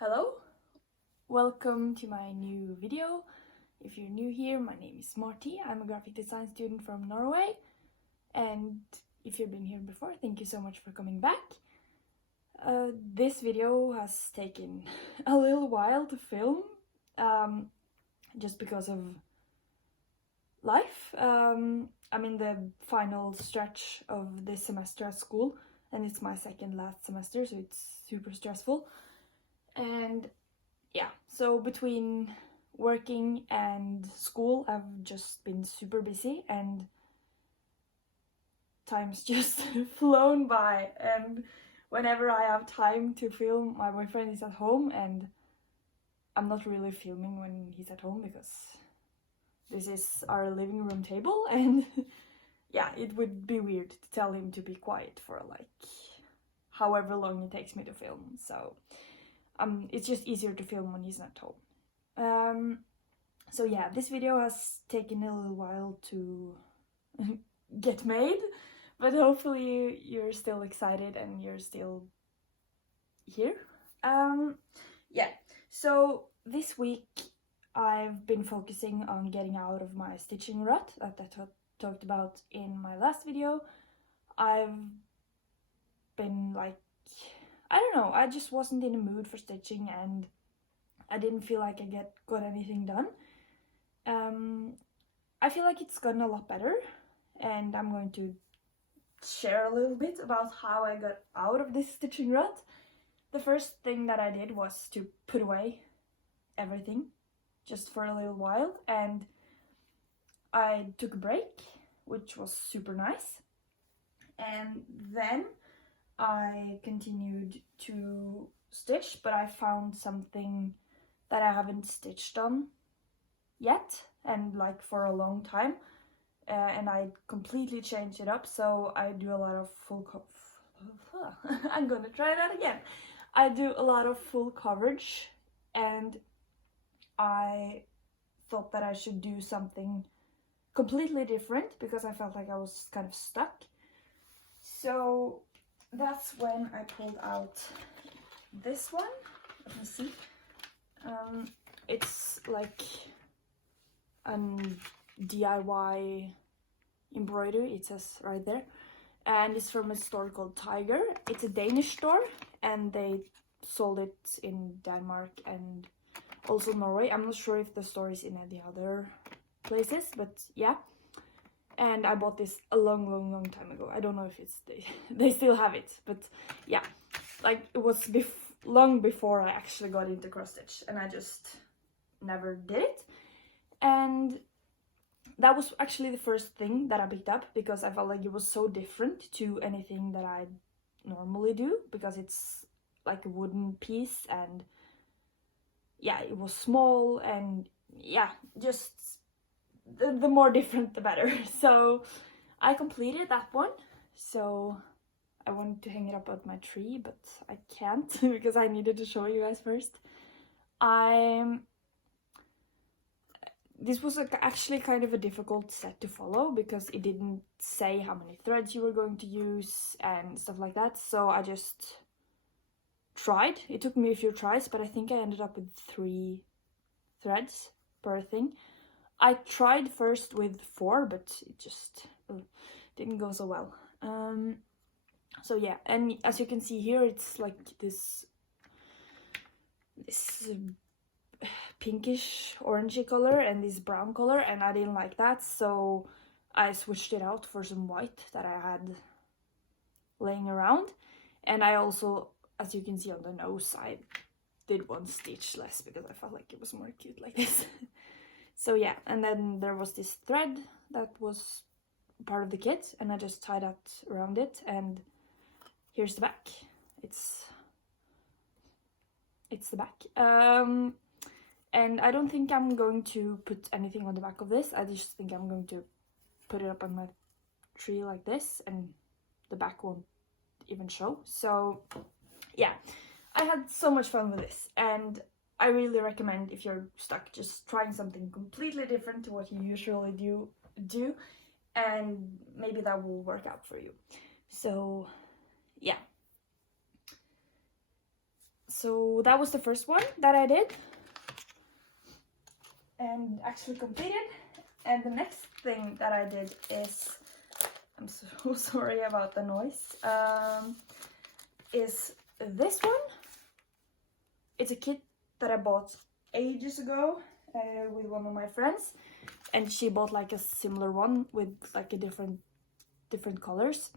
Hello, welcome to my new video. If you're new here, my name is Marty. I'm a graphic design student from Norway, and if you've been here before, thank you so much for coming back. This video has taken a little while to film, just because of life. I'm in the final stretch of this semester at school, and it's my second last semester, so it's super stressful. And yeah, so between working and school, I've just been super busy and time's just flown by. And whenever I have time to film, my boyfriend is at home, and I'm not really filming when he's at home because this is our living room table, and yeah, it would be weird to tell him to be quiet for like however long it takes me to film. So it's just easier to film when he's not home. So yeah, this video has taken a little while to get made, but hopefully you're still excited and you're still here. Yeah, so this week I've been focusing on getting out of my stitching rut that I talked about in my last video. I've been like, I don't know, I just wasn't in the mood for stitching and I didn't feel like I got anything done. I feel like it's gotten a lot better, and I'm going to share a little bit about how I got out of this stitching rut. The first thing that I did was to put away everything just for a little while, and I took a break, which was super nice. And then I continued to stitch, but I found something that I haven't stitched on yet, and like for a long time, and I completely changed it up. So I do a lot of I'm gonna try that again. I do a lot of full coverage, and I thought that I should do something completely different because I felt like I was kind of stuck. So that's when I pulled out this one. Let me see. It's like a DIY embroidery, it says right there, and it's from a store called Tiger. It's a Danish store, and they sold it in Denmark and also Norway. I'm not sure if the store is in any other places, but yeah. And I bought this a long time ago. I don't know if it's they still have it, but yeah, like it was long before I actually got into cross stitch, and I just never did it. And that was actually the first thing that I picked up because I felt like it was so different to anything that I normally do, because it's like a wooden piece, and yeah, it was small, and yeah, just the more different the better. So I completed that one. So I wanted to hang it up at my tree, but I can't because I needed to show you guys first. This was actually kind of a difficult set to follow because it didn't say how many threads you were going to use and stuff like that. So I just tried. It took me a few tries, but I think I ended up with 3 threads per thing. I tried first with 4, but it just didn't go so well. So yeah, and as you can see here, it's like this pinkish orangey color and this brown color, and I didn't like that, so I switched it out for some white that I had laying around. And I also, as you can see on the nose, I did 1 stitch less because I felt like it was more cute like this. So yeah, and then there was this thread that was part of the kit, and I just tied that around it, and here's the back. It's the back. And I don't think I'm going to put anything on the back of this. I just think I'm going to put it up on my tree like this, and the back won't even show. So yeah, I had so much fun with this, and I really recommend, if you're stuck, just trying something completely different to what you usually do, and maybe that will work out for you. So yeah. so that was the first one that I did and actually completed. And the next thing that I did is, I'm so sorry about the noise, is this one. It's a kit that I bought ages ago with one of my friends, and she bought like a similar one with like a different colors.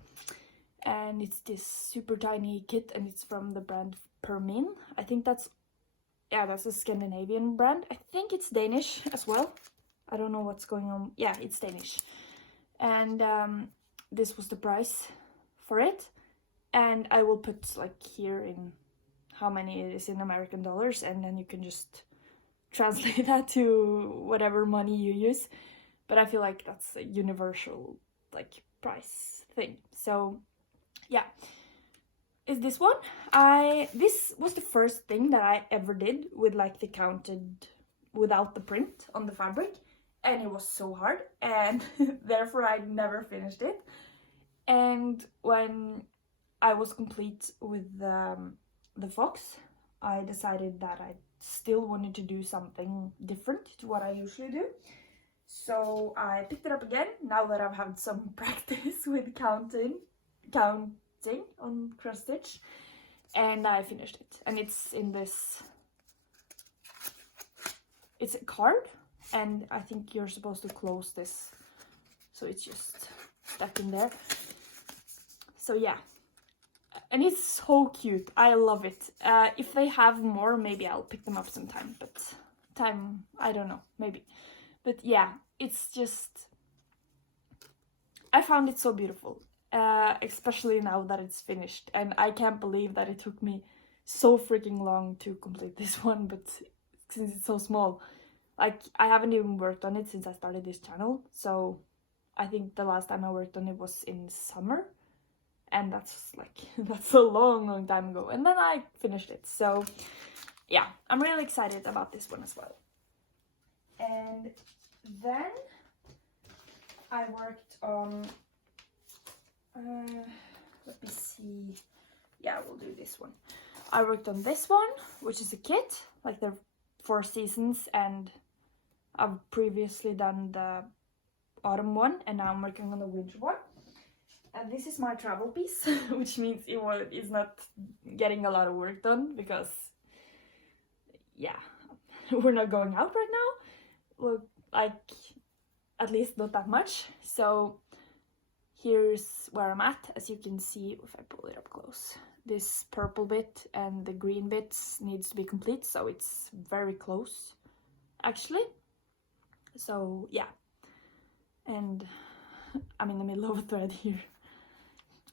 And it's this super tiny kit, and it's from the brand Permin. I think that's a Scandinavian brand. I think it's Danish as well. I don't know what's going on. Yeah, it's Danish. And this was the price for it. And I will put like here in how many it is in American dollars, and then you can just translate that to whatever money you use. But I feel like that's a universal like price thing. So yeah, is this one. This was the first thing that I ever did with like the counted without the print on the fabric, and it was so hard, and therefore I never finished it. And when I was complete with the fox, I decided that I still wanted to do something different to what I usually do. So I picked it up again, now that I've had some practice with counting on cross stitch, and I finished it. And it's in this, it's a card, and I think you're supposed to close this, so it's just stuck in there. So yeah, and it's so cute. I love it. If they have more, maybe I'll pick them up sometime, but I don't know, maybe. But yeah, it's just, I found it so beautiful, especially now that it's finished. And I can't believe that it took me so freaking long to complete this one, but since it's so small, like I haven't even worked on it since I started this channel. So I think the last time I worked on it was in summer, and that's like, that's a long time ago. And then I finished it. So yeah, I'm really excited about this one as well. And then I worked on, let me see, yeah, we'll do this one. I worked on this one, which is a kit, like the 4 seasons, and I've previously done the autumn one, and now I'm working on the winter one. And this is my travel piece, which means it's not getting a lot of work done, because yeah, we're not going out right now. Look, like, at least not that much. So here's where I'm at. As you can see, if I pull it up close, this purple bit and the green bits needs to be complete, so it's very close actually. So yeah, and I'm in the middle of a thread here,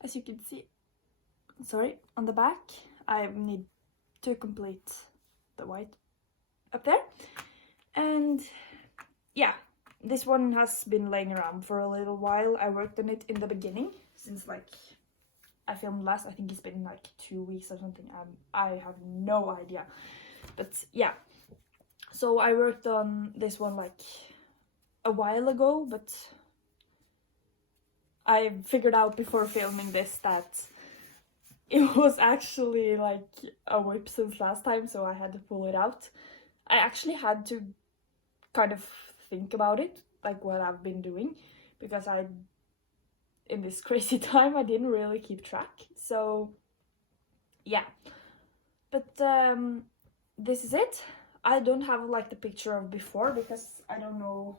as you can see. Sorry, on the back I need to complete the white up there. And yeah, this one has been laying around for a little while. I worked on it in the beginning, since like I filmed last. I think it's been like 2 weeks or something. I have no idea, but yeah. So I worked on this one like a while ago, but I figured out before filming this that it was actually like a whip since last time, so I had to pull it out. I actually had to kind of think about it, like what I've been doing, because in this crazy time I didn't really keep track. So yeah, but this is it. I don't have like the picture of before, because I don't know,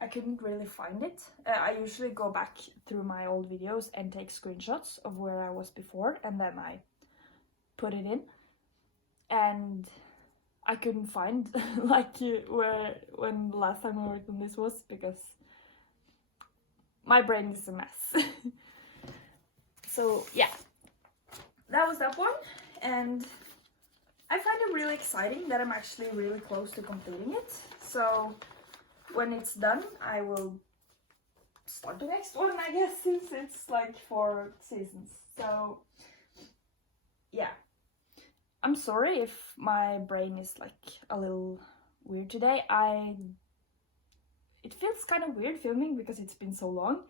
I couldn't really find it. I usually go back through my old videos and take screenshots of where I was before, and then I put it in, and I couldn't find like when the last time I worked on this was, because my brain is a mess. So yeah, that was that one, and I find it really exciting that I'm actually really close to completing it. So when it's done, I will start the next one, I guess, since it's like 4 seasons. So yeah, I'm sorry if my brain is like a little weird today. It feels kind of weird filming because it's been so long,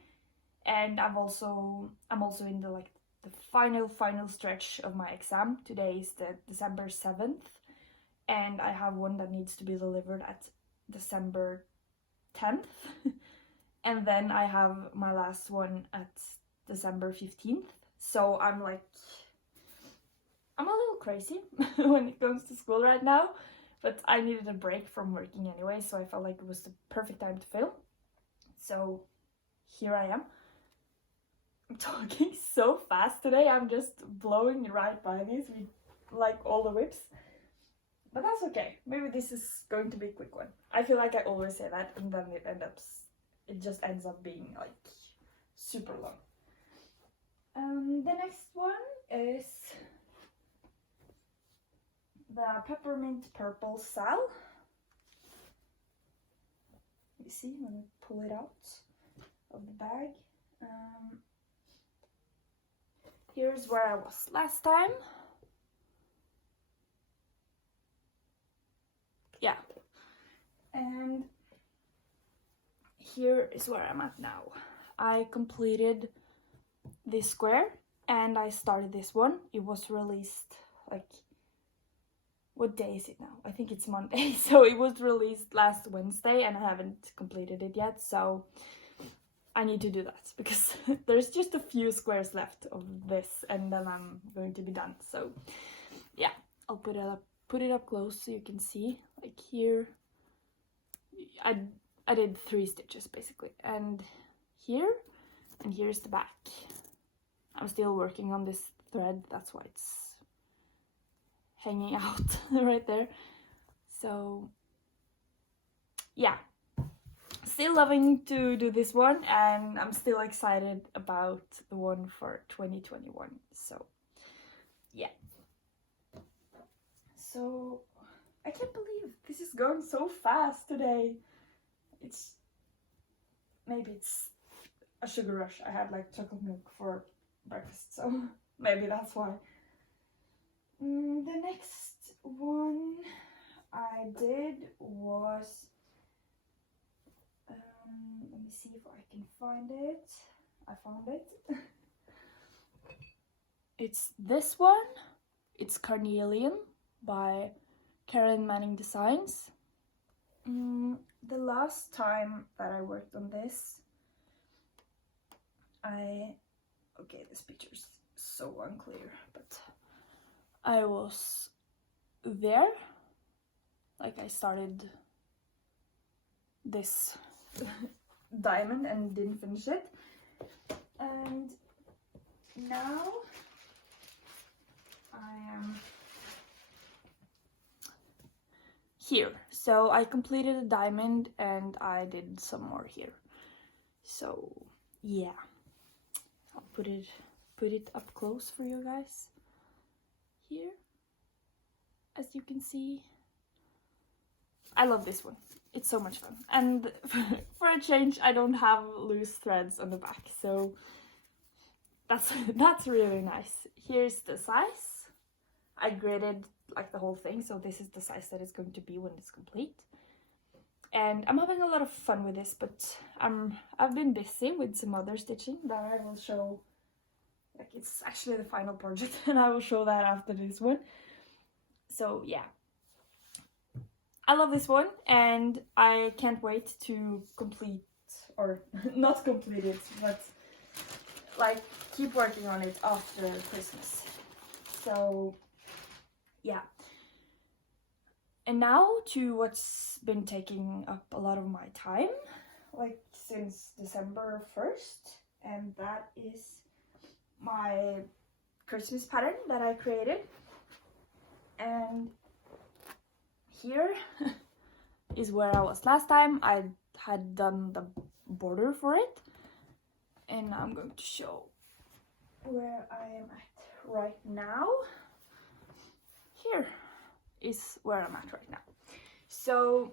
and I'm also in the like the final stretch of my exam. Today is the December 7th, and I have one that needs to be delivered at December 10th. And then I have my last one at December 15th. So I'm a little crazy when it comes to school right now, but I needed a break from working anyway, so I felt like it was the perfect time to film. So here I am. I'm talking so fast today, I'm just blowing right by these with like all the whips. But that's okay, maybe this is going to be a quick one. I feel like I always say that, and then it just ends up being like super long. The next one is the peppermint purple Sal. You see when I pull it out of the bag. Here's where I was last time. Yeah. And here is where I'm at now. I completed this square and I started this one. It was released like, what day is it now? I think it's Monday. So it was released last Wednesday and I haven't completed it yet. So I need to do that because there's just a few squares left of this and then I'm going to be done. So yeah, I'll put it up close so you can see. Like here, I did 3 stitches basically, and here's the back. I'm still working on this thread, that's why it's hanging out right there. So yeah, still loving to do this one, and I'm still excited about the one for 2021. So yeah. So I can't believe this is going so fast today. Maybe it's a sugar rush. I had like chocolate milk for breakfast, so maybe that's why. The next one I did was, let me see if I can find it. I found it. It's this one. It's Carnelian by Karen Manning Designs. The last time that I worked on this, okay, this picture's so unclear, but I was there, like I started this diamond and didn't finish it, and now I am here. So I completed a diamond and I did some more here. So yeah, I'll put it up close for you guys here. As you can see, I love this one. It's so much fun, and for a change I don't have loose threads on the back, so that's really nice. Here's the size. I gridded like the whole thing, so this is the size that it's going to be when it's complete. And I'm having a lot of fun with this, but I've been busy with some other stitching that I will show. Like, it's actually the final project and I will show that after this one. So yeah, I love this one and I can't wait to complete, or not complete it, but like keep working on it after Christmas. So yeah. And now to what's been taking up a lot of my time, like since December 1st, and that is my Christmas pattern that I created. And here is where I was last time. I had done the border for it, and I'm going to show where I am at right now. Here is where I'm at right now. So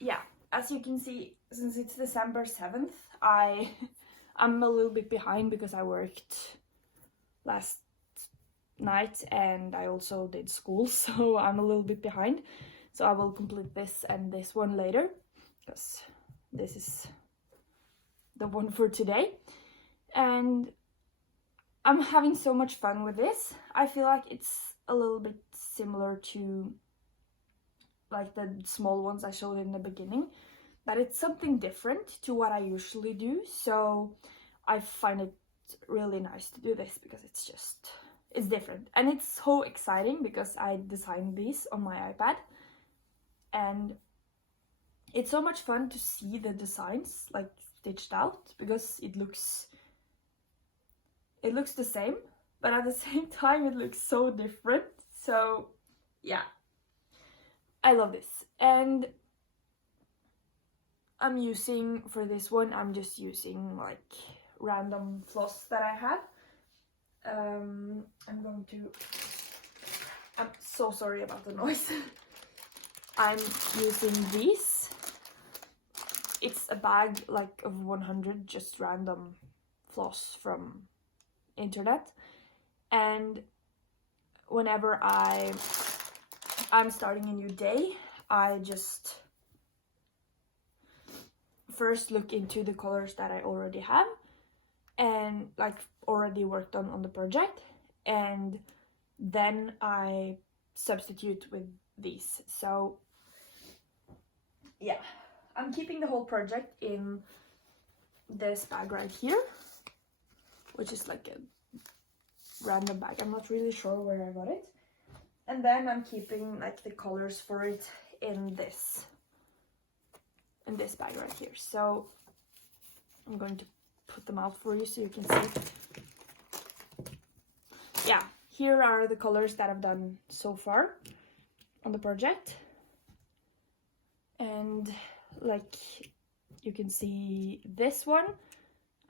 yeah, as you can see, since it's December 7th, I'm a little bit behind because I worked last night and I also did school, so I'm a little bit behind. So I will complete this and this one later, because this is the one for today. And I'm having so much fun with this. I feel like it's a little bit similar to like the small ones I showed in the beginning, but it's something different to what I usually do. So I find it really nice to do this because it's different, and it's so exciting because I designed these on my iPad, and it's so much fun to see the designs like stitched out because it looks the same, but at the same time it looks so different. So yeah, I love this. And I'm using, for this one, I'm just using like random floss that I have. I'm so sorry about the noise. I'm using these. It's a bag like of 100 just random floss from internet, and whenever I'm starting a new day, I just first look into the colors that I already have and like already worked on the project, and then I substitute with these. So yeah, I'm keeping the whole project in this bag right here, which is like a random bag. I'm not really sure where I got it. And then I'm keeping like the colors for it in this bag right here. So I'm going to put them out for you so you can see. Yeah, here are the colors that I've done so far on the project. And like you can see this one,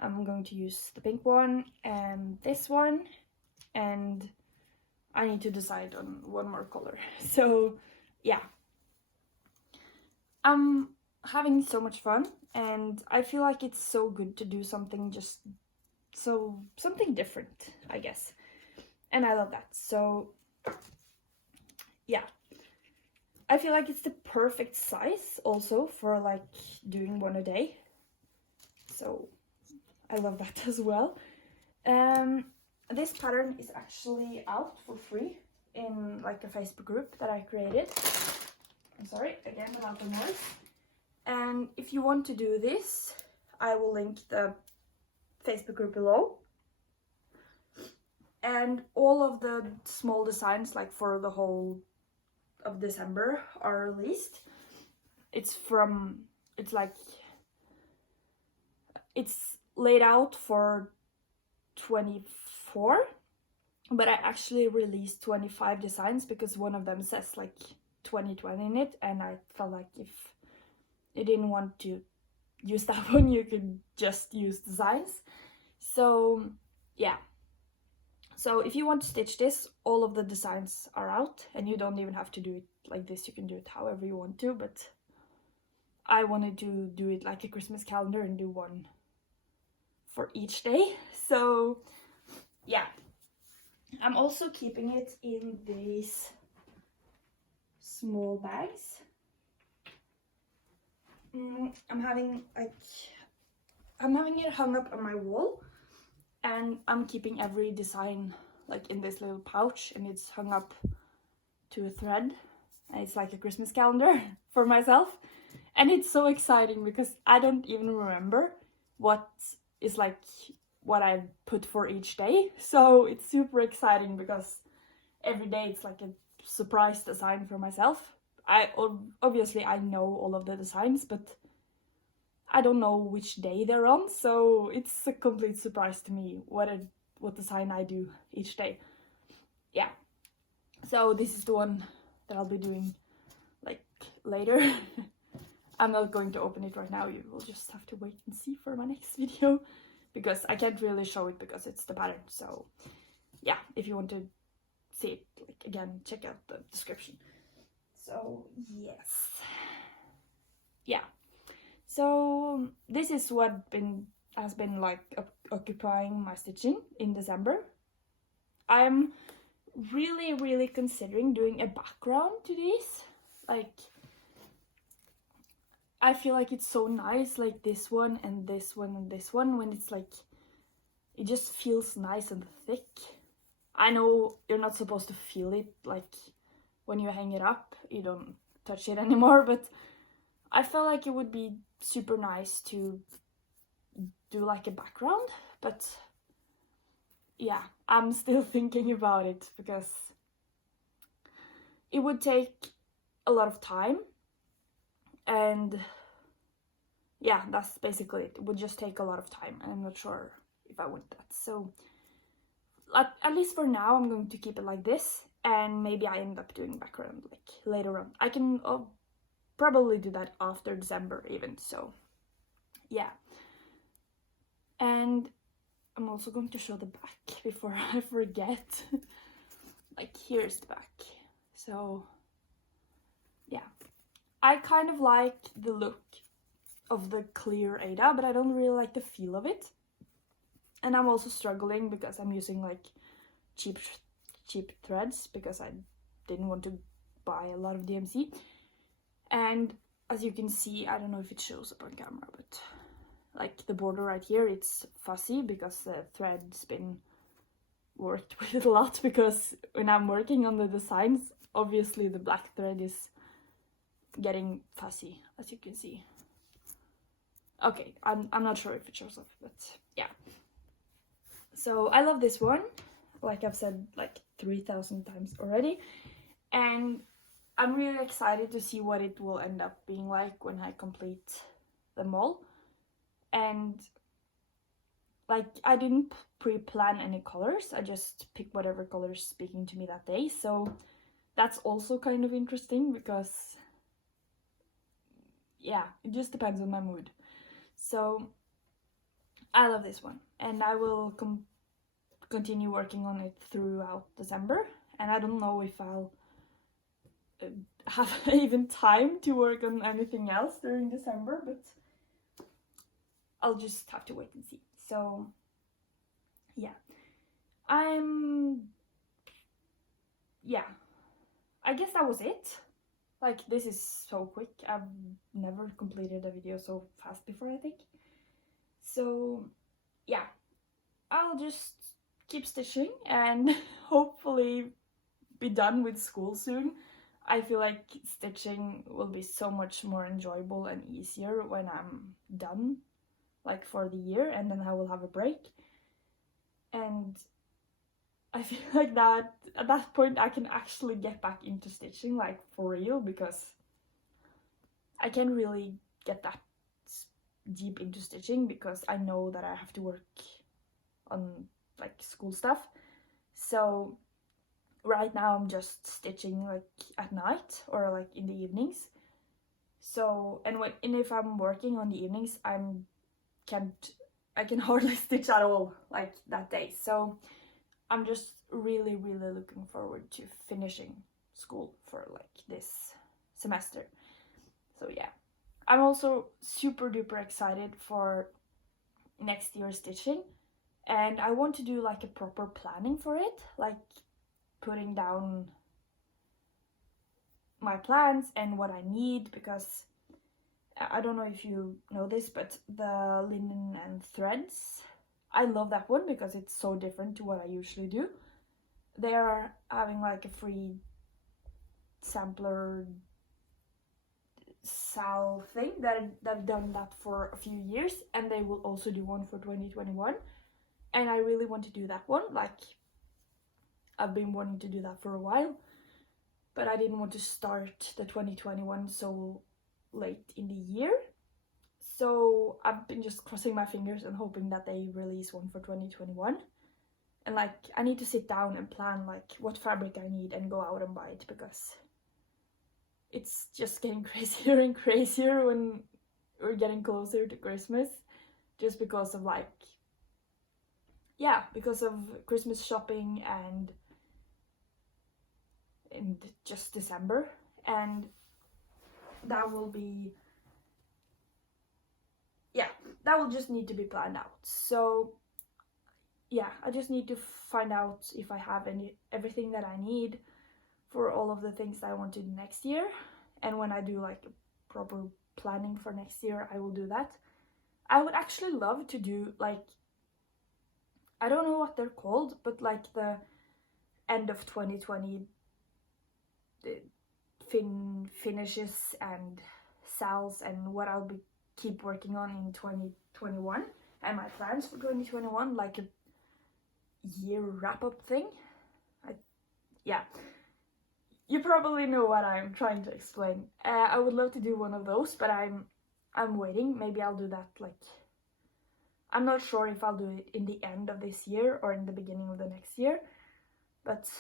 I'm going to use the pink one and this one, and I need to decide on one more color. So yeah, I'm having so much fun, and I feel like it's so good to do something something different, I guess. And I love that. So yeah, I feel like it's the perfect size also for like doing one a day. So I love that as well. This pattern is actually out for free in like a Facebook group that I created. I'm sorry again about the noise. And if you want to do this, I will link the Facebook group below. And all of the small designs, like for the whole of December, are released. It's laid out for 24, but I actually released 25 designs because one of them says like 2020 in it, and I felt like if you didn't want to use that one, you could just use designs. So yeah, so if you want to stitch this, all of the designs are out, and you don't even have to do it like this. You can do it however you want to, but I wanted to do it like a Christmas calendar and do one for each day. So yeah, I'm also keeping it in these small bags. I'm having it hung up on my wall, and I'm keeping every design like in this little pouch, and it's hung up to a thread, and it's like a Christmas calendar for myself. And it's so exciting because I don't even remember what is like what I put for each day. So it's super exciting because every day it's like a surprise design for myself. Obviously I know all of the designs, but I don't know which day they're on, so it's a complete surprise to me what design I do each day. Yeah, so this is the one that I'll be doing like later. I'm not going to open it right now. You will just have to wait and see for my next video, because I can't really show it because it's the pattern. So yeah, if you want to see it like again, check out the description. So yes, yeah. So this is what has been like occupying my stitching in December. I'm really considering doing a background to this. Like, I feel like it's so nice, like this one and this one and this one, when it's like it just feels nice and thick. I know you're not supposed to feel it, like when you hang it up, you don't touch it anymore, but I felt like it would be super nice to do like a background, but yeah, I'm still thinking about it because it would take a lot of time, and yeah, that's basically it. It would just take a lot of time, and I'm not sure if I want that. So at least for now, I'm going to keep it like this, and maybe I end up doing background like later on. I can probably do that after December even, so yeah. And I'm also going to show the back before I forget. Like, here's the back. So yeah, I kind of like the look of the clear Ada, but I don't really like the feel of it. And I'm also struggling because I'm using like cheap threads because I didn't want to buy a lot of DMC. And as you can see, I don't know if it shows up on camera, but like the border right here, it's fuzzy because the thread's been worked with a lot, because when I'm working on the designs, obviously the black thread is getting fuzzy, as you can see. Okay, I'm not sure if it shows up, but yeah. So I love this one, like I've said like 3,000 times already, and I'm really excited to see what it will end up being like when I complete them all. And like, I didn't pre-plan any colors, I just picked whatever colors speaking to me that day, so that's also kind of interesting because yeah, it just depends on my mood. So I love this one, and I will continue working on it throughout December, and I don't know if I'll have even time to work on anything else during December, but I'll just have to wait and see. So yeah, I guess that was it. Like, this is so quick. I've never completed a video so fast before, I think. So yeah, I'll just keep stitching and hopefully be done with school soon. I feel like stitching will be so much more enjoyable and easier when I'm done, like for the year, and then I will have a break. And I feel like that at that point I can actually get back into stitching, like for real, because I can really get that deep into stitching because I know that I have to work on like school stuff. So right now I'm just stitching like at night or like in the evenings. So and if I'm working on the evenings, I can hardly stitch at all like that day. So I'm just really looking forward to finishing school for like this semester. So yeah, I'm also super duper excited for next year's stitching, and I want to do like a proper planning for it, like putting down my plans and what I need, because I don't know if you know this, but the linen and threads, I love that one because it's so different to what I usually do. They are having like a free sampler sal thing that I've done that for a few years, and they will also do one for 2021, and I really want to do that one. Like, I've been wanting to do that for a while, but I didn't want to start the 2021 so late in the year. So I've been just crossing my fingers and hoping that they release one for 2021. And like, I need to sit down and plan like what fabric I need and go out and buy it, because it's just getting crazier and crazier when we're getting closer to Christmas, just because of like, yeah, because of Christmas shopping and just December, and that will be, yeah, that will just need to be planned out. So yeah, I just need to find out if I have everything that I need for all of the things that I want to do next year, and when I do like a proper planning for next year, I will do that. I would actually love to do like I don't know what they're called, but like the end of 2020 finishes and sales and what I'll be keep working on in 2021 and my plans for 2021, like a year wrap-up thing. Yeah, you probably know what I'm trying to explain. I would love to do one of those, but I'm waiting. Maybe I'll do that, like, I'm not sure if I'll do it in the end of this year or in the beginning of the next year, but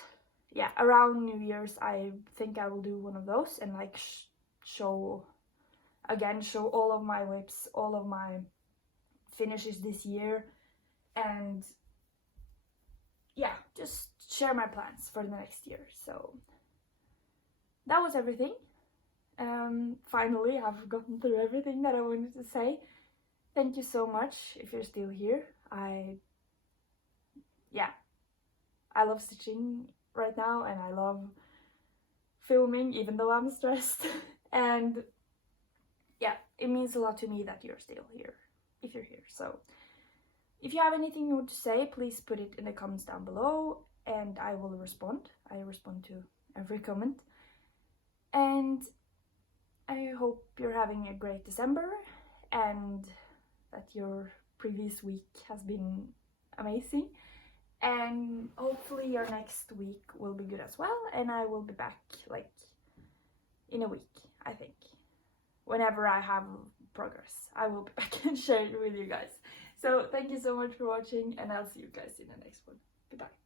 yeah, around New Year's I think I will do one of those and like show all of my whips, all of my finishes this year, and yeah, just share my plans for the next year. So that was everything. Finally, I've gotten through everything that I wanted to say. Thank you so much if you're still here. I love stitching right now, and I love filming even though I'm stressed. And yeah, it means a lot to me that you're still here, if you're here. So if you have anything you want to say, please put it in the comments down below and I will respond. I respond to every comment. And I hope you're having a great December and that your previous week has been amazing. And hopefully your next week will be good as well, and I will be back like in a week, I think. Whenever I have progress, I will be back and share it with you guys. So thank you so much for watching, and I'll see you guys in the next one. Goodbye.